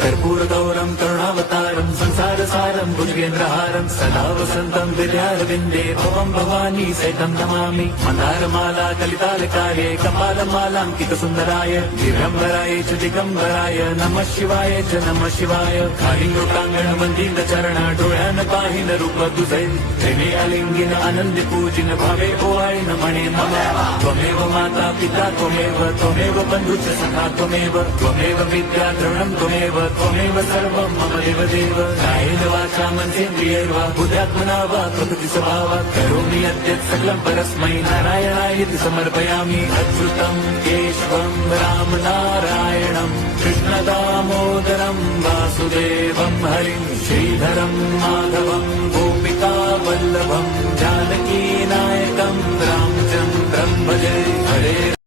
कर्पूरगौरं करुणावतारं संसारसारं भुजगेन्द्रहारं सदा वसन्तं हृदयारविन्दे भवं भवानी सहितं नमामि। मन्दारमाला कलितालकाये कपालमालाङ्कितसुन्दराय दिगम्बराय च दिगम्बराय नमः शिवाय च नमः शिवाय। कालिङ्गोटाङ्गणमन्दिरचरण डोळ्यान पाहिन रूप तुझे प्रेमे आलिंगिन आनंदी पूजिन भावे ओवाळीन म्हणे नमः। त्वमेव माता पिता त्वमेव बन्धुश्च सखा त्वमेव विद्या द्रविणं त्वमेव सर्वं मम देवदेव। कायेन वाचा मनसेन्द्रियैर्वा बुद्ध्यात्मना वा प्रकृति स्वभावात् करोमि यद्यत् सकलं परस्मै नारायणायेति समर्पयामि। अच्युतं केशवं राम नारायणं कृष्ण दामोदरं वासुदेवं हरिं श्रीधरं माधवं गोपिका वल्लभं जानकी नायकं रामचन्द्रं भजे। हरे